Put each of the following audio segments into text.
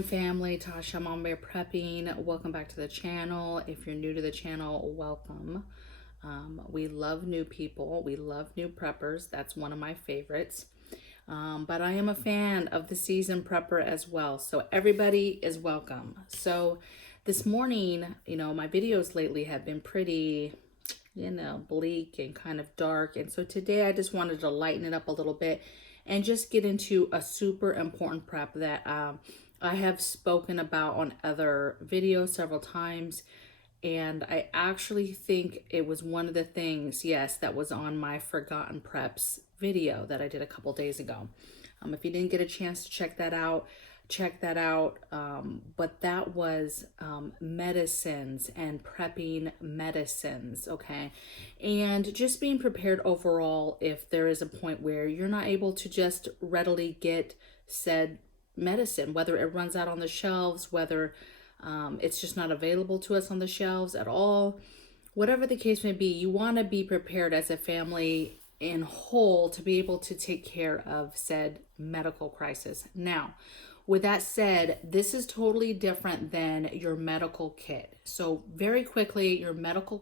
morning, family. Tasha, MAMABEAR Prepping. Welcome back to the channel. If you're new to the channel, welcome. We love new people. We love new preppers. That's one of my favorites. But I am a fan of the seasoned prepper as well. So everybody is welcome. So this morning, my videos lately have been pretty, bleak and kind of dark. And so today I just wanted to lighten it up a little bit and just get into a super important prep that I have spoken about on other videos several times. And I actually think it was one of the things, yes, that was on my Forgotten Preps video that I did a couple days ago. If you didn't get a chance to check that out, check that out. But that was medicines and prepping medicines, okay? And just being prepared overall if there is a point where you're not able to just readily get said medicine, whether it runs out on the shelves, whether it's just not available to us on the shelves at all. Whatever the case may be, you want to be prepared as a family in whole to be able to take care of said medical crisis. Now, with that said, this is totally different than your medical kit. So very quickly, your medical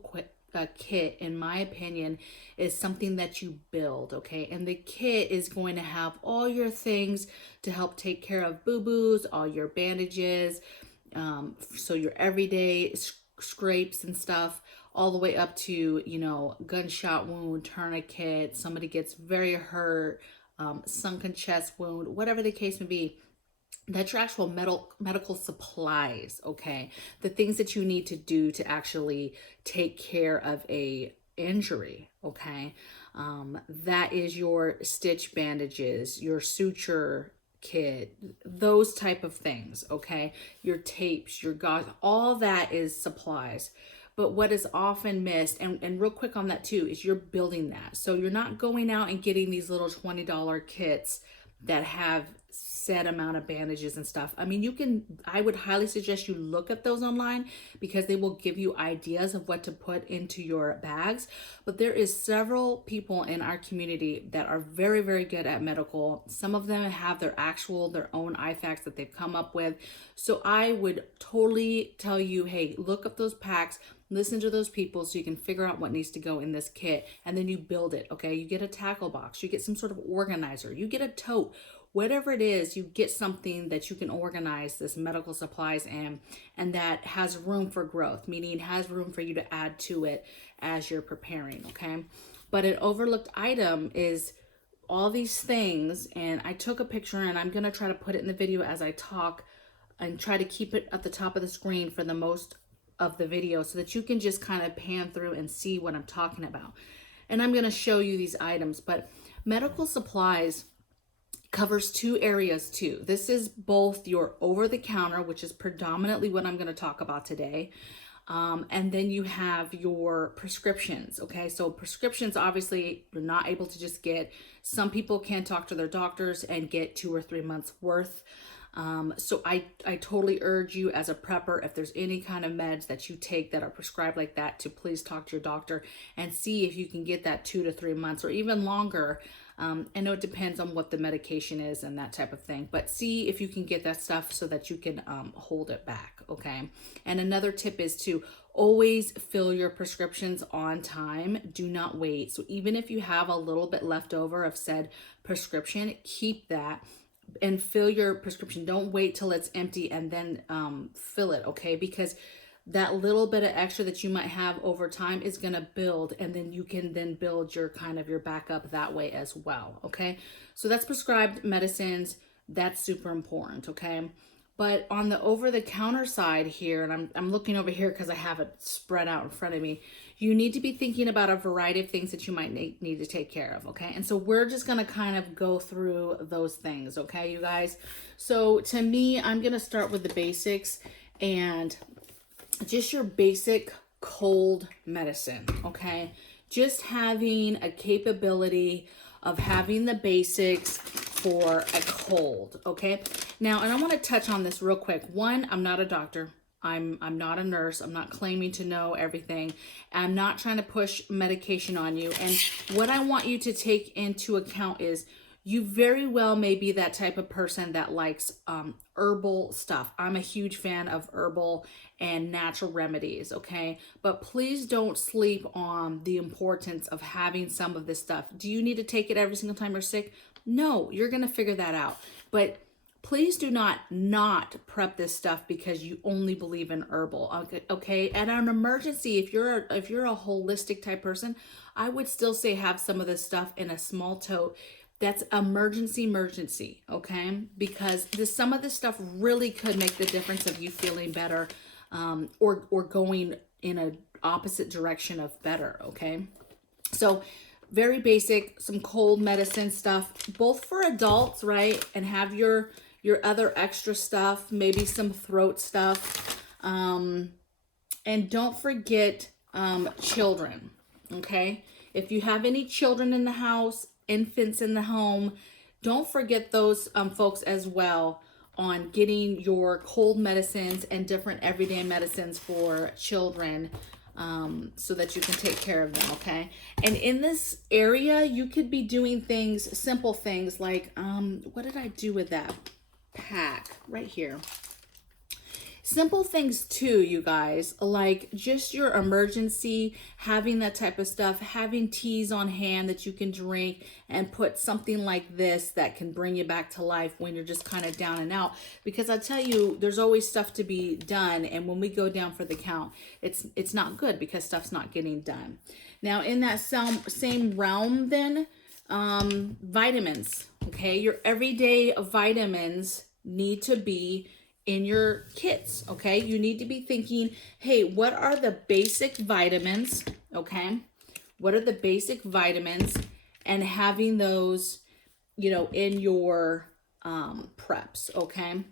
kit, in my opinion, is something that you build, okay? And the kit is going to have all your things to help take care of boo-boos, all your bandages, so your everyday scrapes and stuff, all the way up to, gunshot wound, tourniquet, somebody gets very hurt, sunken chest wound, whatever the case may be. That's your actual medical supplies, okay? The things that you need to do to actually take care of a injury, okay? That is your stitch bandages, your suture kit, those type of things, okay? Your tapes, your gauze, all that is supplies. But what is often missed, and real quick on that too, is you're building that. So you're not going out and getting these little $20 kits that have set amount of bandages and stuff. I mean, I would highly suggest you look at those online because they will give you ideas of what to put into your bags. But there is several people in our community that are very, very good at medical. Some of them have their own IFAKs that they've come up with. So I would totally tell you, hey, look up those packs, listen to those people so you can figure out what needs to go in this kit, and then you build it, okay? You get a tackle box, you get some sort of organizer, you get a tote, whatever it is, you get something that you can organize this medical supplies in, and that has room for growth, meaning has room for you to add to it as you're preparing, okay? But an overlooked item is all these things, and I took a picture and I'm gonna try to put it in the video as I talk and try to keep it at the top of the screen for the most of the video so that you can just kind of pan through and see what I'm talking about. And I'm gonna show you these items, but medical supplies covers two areas too. This is both your over-the-counter, which is predominantly what I'm going to talk about today, and then you have your prescriptions, okay? So prescriptions, obviously, you're not able to just get. Some people can talk to their doctors and get 2 or 3 months worth. So I totally urge you as a prepper, if there's any kind of meds that you take that are prescribed like that, to please talk to your doctor and see if you can get that 2 to 3 months or even longer. I know it depends on what the medication is and that type of thing, but see if you can get that stuff so that you can hold it back, okay? And another tip is to always fill your prescriptions on time. Do not wait. So even if you have a little bit left over of said prescription, keep that and fill your prescription. Don't wait till it's empty and then fill it, okay? Because that little bit of extra that you might have over time is going to build, and then you can then build your your backup that way as well, okay? So that's prescribed medicines. That's super important, okay? But on the over-the-counter side here, and I'm looking over here because I have it spread out in front of me, you need to be thinking about a variety of things that you might need to take care of, okay? And so we're just going to kind of go through those things, okay, you guys? So to me, I'm going to start with the basics and just your basic cold medicine, okay? Just having a capability of having the basics for a cold, okay? Now, and I want to touch on this real quick. One, I'm not a doctor. I'm not a nurse. I'm not claiming to know everything. I'm not trying to push medication on you. And what I want you to take into account is You very well may be that type of person that likes herbal stuff. I'm a huge fan of herbal and natural remedies, okay? But please don't sleep on the importance of having some of this stuff. Do you need to take it every single time you're sick? No, you're going to figure that out. But please do not prep this stuff because you only believe in herbal. Okay. And an emergency, if you're a holistic type person, I would still say have some of this stuff in a small tote. That's emergency, okay? Because some of this stuff really could make the difference of you feeling better, or going in a opposite direction of better, okay? So very basic, some cold medicine stuff, both for adults, right? And have your other extra stuff, maybe some throat stuff. And don't forget children, okay? If you have any children in the house, infants in the home, don't forget those folks as well on getting your cold medicines and different everyday medicines for children, so that you can take care of them, okay? And in this area, you could be doing things, simple things like, what did I do with that pack right here? Simple things too, you guys, like just your emergency, having that type of stuff, having teas on hand that you can drink, and put something like this that can bring you back to life when you're just kind of down and out. Because I tell you, there's always stuff to be done, and when we go down for the count, it's not good because stuff's not getting done. Now, in that same realm then, vitamins, okay? Your everyday vitamins need to be in your kits, okay? You need to be thinking, hey, what are the basic vitamins, okay? What are the basic vitamins? And having those, in your preps, okay?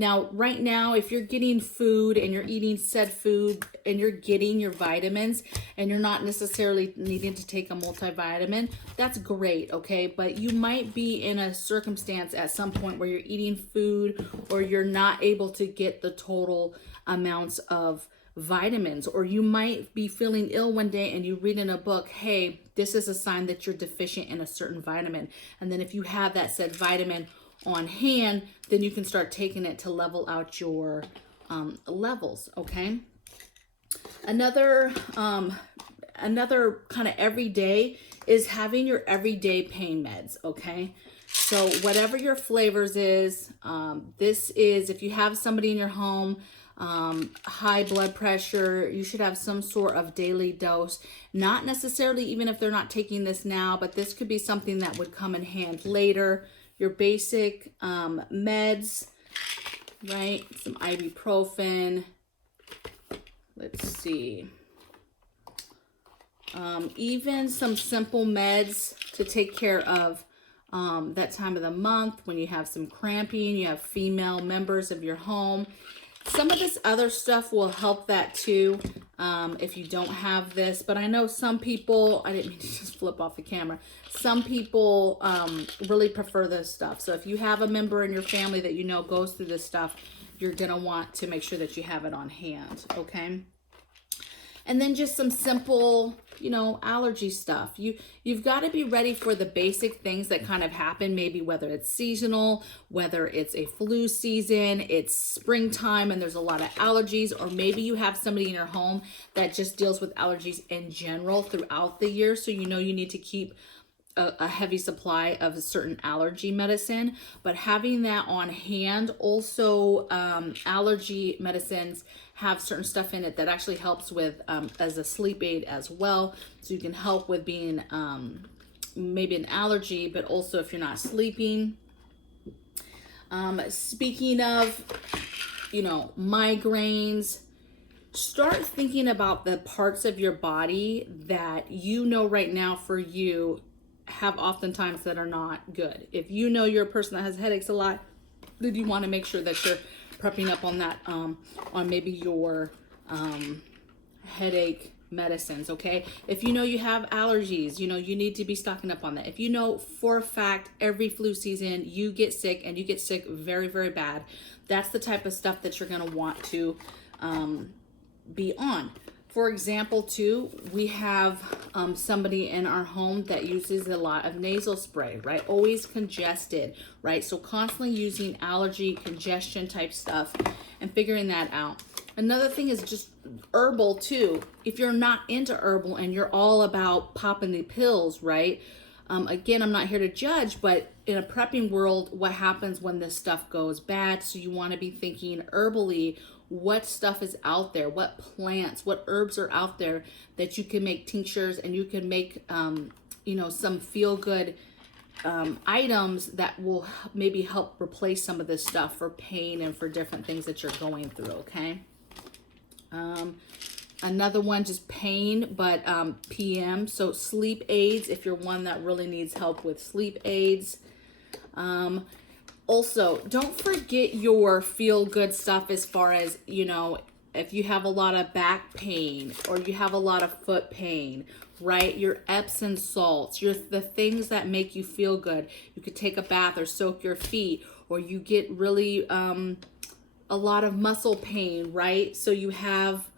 Now, right now, if you're getting food and you're eating said food and you're getting your vitamins and you're not necessarily needing to take a multivitamin, that's great, okay? But you might be in a circumstance at some point where you're eating food or you're not able to get the total amounts of vitamins, or you might be feeling ill one day and you read in a book, hey, this is a sign that you're deficient in a certain vitamin. And then if you have that said vitamin on hand, then you can start taking it to level out your levels, okay? Another kind of everyday is having your everyday pain meds, okay? So whatever your flavors is, this is, if you have somebody in your home, high blood pressure, you should have some sort of daily dose. Not necessarily even if they're not taking this now, but this could be something that would come in hand later. Your basic meds, right? Some ibuprofen. Let's see. Even some simple meds to take care of that time of the month when you have some cramping, you have female members of your home. Some of this other stuff will help that too, if you don't have this. But I know some people, I didn't mean to just flip off the camera. Some people really prefer this stuff. So if you have a member in your family that you know goes through this stuff, you're going to want to make sure that you have it on hand, okay? And then just some simple, allergy stuff. You've got to be ready for the basic things that kind of happen, maybe whether it's seasonal, whether it's a flu season, it's springtime and there's a lot of allergies, or maybe you have somebody in your home that just deals with allergies in general throughout the year. So you need to keep a heavy supply of a certain allergy medicine, but having that on hand. Also, allergy medicines have certain stuff in it that actually helps with as a sleep aid as well, so you can help with being maybe an allergy, but also if you're not sleeping. Speaking of migraines, start thinking about the parts of your body that right now for you have oftentimes that are not good. If you're a person that has headaches a lot, then you want to make sure that you're prepping up on that, on maybe your headache medicines, okay? If you have allergies, you need to be stocking up on that. If for a fact every flu season you get sick, and you get sick very, very bad, that's the type of stuff that you're going to want to be on. For example, too, we have somebody in our home that uses a lot of nasal spray, right? Always congested, right? So constantly using allergy, congestion type stuff and figuring that out. Another thing is just herbal too. If you're not into herbal and you're all about popping the pills, right? Again, I'm not here to judge, but in a prepping world, what happens when this stuff goes bad? So you want to be thinking herbally, what stuff is out there, what plants, what herbs are out there that you can make tinctures and you can make, you know, some feel good items that will maybe help replace some of this stuff for pain and for different things that you're going through, okay? Another one, just pain, but PM. So sleep aids, if you're one that really needs help with sleep aids. Also, don't forget your feel good stuff as far as, you know, if you have a lot of back pain or you have a lot of foot pain, right? Your Epsom salts, the things that make you feel good. You could take a bath or soak your feet, or you get really a lot of muscle pain, right? So you have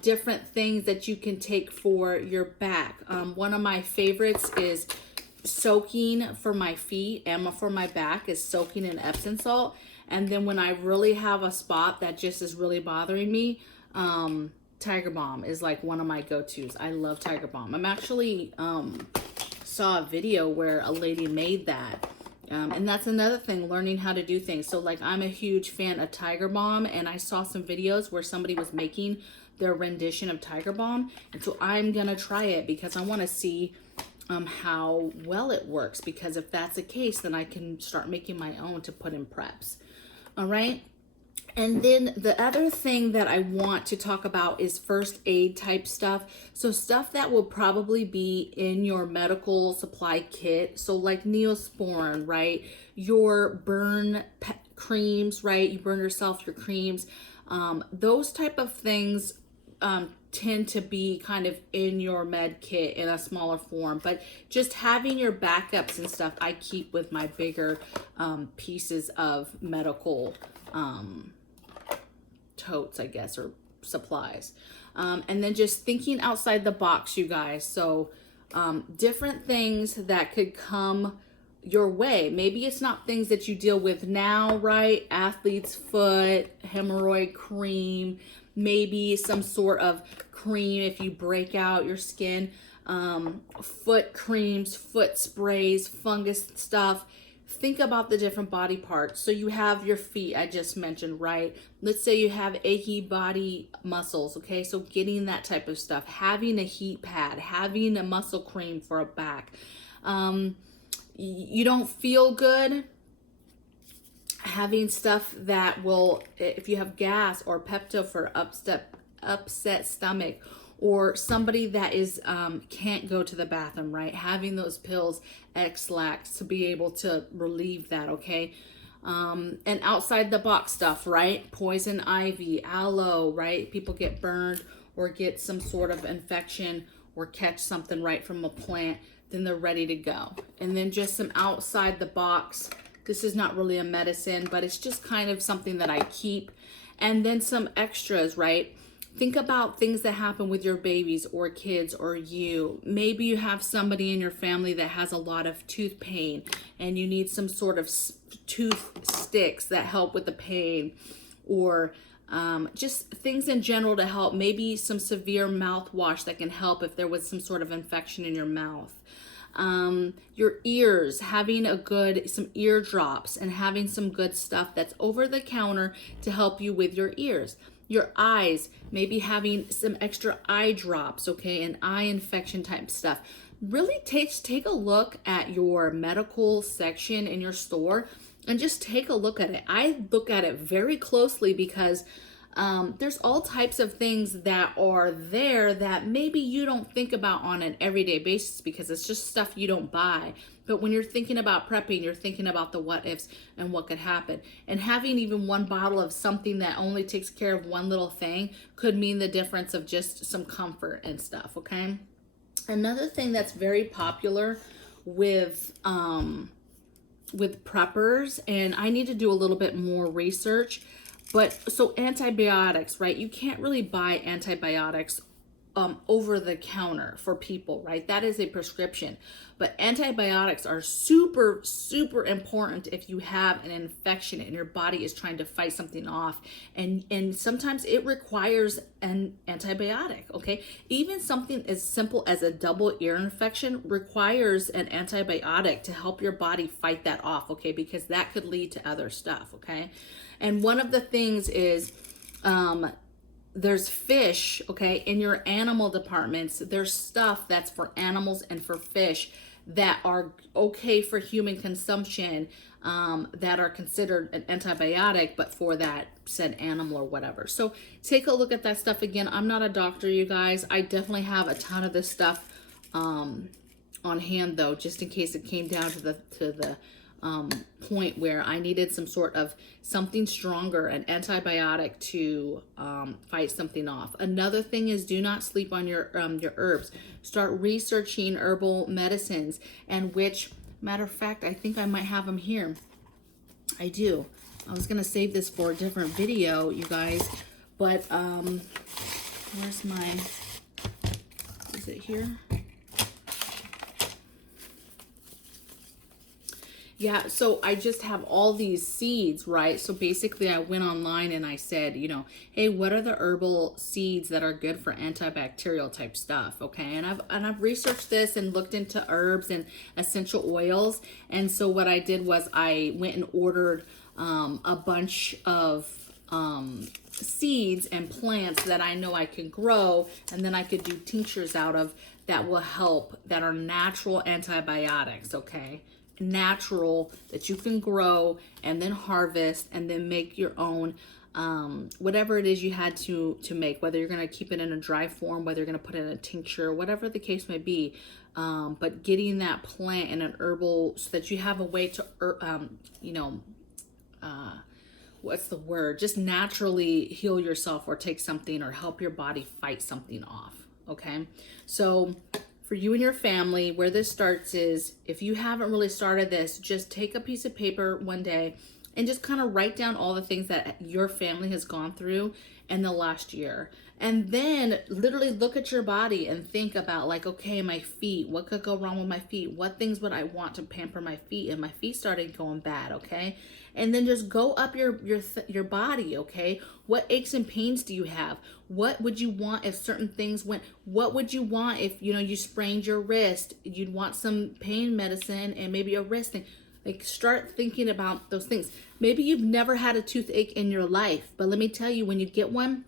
different things that you can take for your back. One of my favorites is soaking for my feet and for my back is soaking in Epsom salt. And then when I really have a spot that just is really bothering me, Tiger Balm is like one of my go-tos. I love Tiger Balm. I'm actually saw a video where a lady made that. And that's another thing, learning how to do things. So like I'm a huge fan of Tiger Balm, and I saw some videos where somebody was making their rendition of Tiger Balm. And so I'm gonna try it because I wanna see how well it works, because if that's the case, then I can start making my own to put in preps. All right. And then the other thing that I want to talk about is first aid type stuff. So stuff that will probably be in your medical supply kit. So like Neosporin, right? Your burn creams, right? You burn yourself, your creams. Those type of things tend to be kind of in your med kit in a smaller form, but just having your backups and stuff I keep with my bigger pieces of medical totes, I guess, or supplies. And then just thinking outside the box, you guys. So different things that could come your way. Maybe it's not things that you deal with now, right? Athlete's foot, hemorrhoid cream, maybe some sort of cream if you break out your skin, foot creams, foot sprays, fungus stuff. Think about the different body parts. So you have your feet, I just mentioned, right? Let's say you have achy body muscles, okay? So getting that type of stuff, having a heat pad, having a muscle cream for a back. You don't feel good, having stuff that will, if you have gas or Pepto for upset stomach, or somebody that is can't go to the bathroom, right? Having those pills, X-Lax, to be able to relieve that, okay? And outside the box stuff, right? Poison ivy, aloe, right? People get burned or get some sort of infection or catch something right from a plant, then they're ready to go. And then just some outside the box. This is not really a medicine, but it's just kind of something that I keep. And then some extras, right? Think about things that happen with your babies or kids or you. Maybe you have somebody in your family that has a lot of tooth pain and you need some sort of tooth sticks that help with the pain, or just things in general to help. Maybe some severe mouthwash that can help if there was some sort of infection in your mouth. Your ears, having some ear drops and having some good stuff that's over the counter to help you with your ears. Your eyes, maybe having some extra eye drops, okay, and eye infection type stuff. Really take a look at your medical section in your store and just take a look at it. I look at it very closely because there's all types of things that are there that maybe you don't think about on an everyday basis because it's just stuff you don't buy. But when you're thinking about prepping, you're thinking about the what ifs and what could happen. And having even one bottle of something that only takes care of one little thing could mean the difference of just some comfort and stuff, okay? Another thing that's very popular with preppers, and I need to do a little bit more research, but so antibiotics, right? You can't really buy antibiotics over the counter for people, right? That is a prescription. But antibiotics are super, super important if you have an infection and your body is trying to fight something off. And sometimes it requires an antibiotic, okay? Even something as simple as a double ear infection requires an antibiotic to help your body fight that off, okay? Because that could lead to other stuff, okay? And one of the things is, there's fish, okay, in your animal departments. There's stuff that's for animals and for fish that are okay for human consumption, that are considered an antibiotic, but for that said animal or whatever. So take a look at that stuff. Again, I'm not a doctor, you guys. I definitely have a ton of this stuff on hand, though, just in case it came down to the point where I needed some sort of something stronger, an antibiotic to fight something off. Another thing is, do not sleep on your herbs. Start researching herbal medicines, and which, matter of fact, I think I might have them here. I do. I was gonna save this for a different video, you guys, but where's my, is it here? Yeah, so I just have all these seeds, right? So basically I went online and I said, you know, hey, what are the herbal seeds that are good for antibacterial type stuff, okay? And I've researched this and looked into herbs and essential oils. And so what I did was I went and ordered a bunch of seeds and plants that I know I can grow, and then I could do tinctures out of that will help, that are natural antibiotics, okay? Natural, that you can grow and then harvest and then make your own, whatever it is you had to make, whether you're going to keep it in a dry form, whether you're going to put it in a tincture, whatever the case may be. But getting that plant in an herbal, so that you have a way to, you know, what's the word? Just naturally heal yourself or take something or help your body fight something off. Okay. So for you and your family, where this starts is, if you haven't really started this, just take a piece of paper one day and just kind of write down all the things that your family has gone through in the last year. And then literally look at your body and think about, like, okay, my feet, what could go wrong with my feet? What things would I want to pamper my feet? And my feet started going bad, okay? And then just go up your body, okay? What aches and pains do you have? What would you want if certain things went? What would you want if, you know, you sprained your wrist? You'd want some pain medicine and maybe a wrist thing. Like, start thinking about those things. Maybe you've never had a toothache in your life, but let me tell you, when you get one,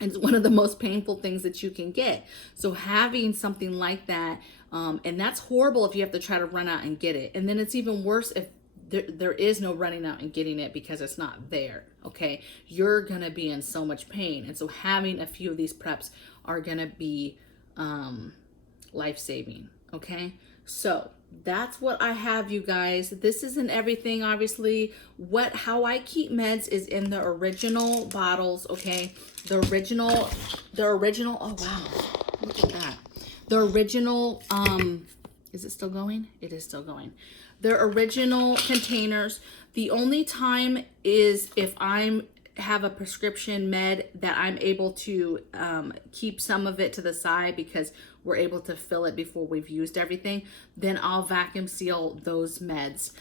it's one of the most painful things that you can get. So having something like that, and that's horrible if you have to try to run out and get it. And then it's even worse if there is no running out and getting it because it's not there, okay? You're gonna be in so much pain. And so having a few of these preps are gonna be life-saving, okay? So that's what I have, you guys. This isn't everything, obviously. How I keep meds is in the original bottles, okay? The original, oh wow, look at that. The original, is it still going? It is still going. The original containers. The only time is if have a prescription med that I'm able to keep some of it to the side because we're able to fill it before we've used everything, then I'll vacuum seal those meds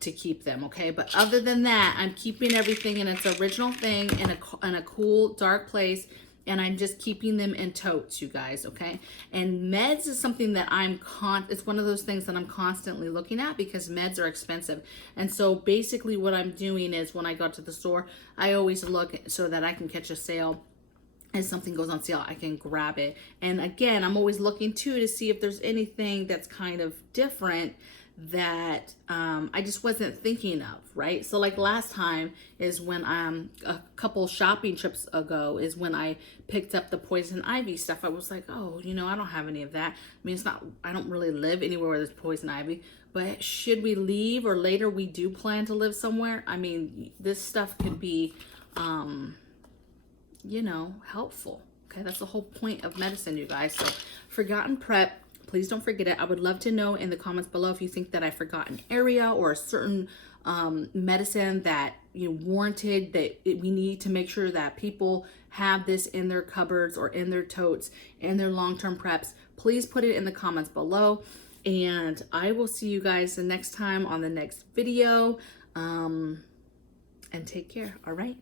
to keep them, okay? But other than that, I'm keeping everything in its original thing in a cool, dark place, and I'm just keeping them in totes, you guys, okay? And meds is something that it's one of those things that I'm constantly looking at because meds are expensive. And so basically what I'm doing is, when I go to the store, I always look so that I can catch a sale. As something goes on sale, I can grab it. And again, I'm always looking too to see if there's anything that's kind of different that I just wasn't thinking of, right? So like last time is when a couple shopping trips ago is when I picked up the poison ivy stuff. I was like, oh, you know, I don't have any of that. I mean, I don't really live anywhere where there's poison ivy, but should we leave or later we do plan to live somewhere, I mean, this stuff could be you know, helpful. Okay, that's the whole point of medicine, you guys. So forgotten prep, please don't forget it. I would love to know in the comments below if you think that I forgot an area or a certain medicine that warranted, that we need to make sure that people have this in their cupboards or in their totes, in their long-term preps, please put it in the comments below. And I will see you guys the next time on the next video. And take care. All right.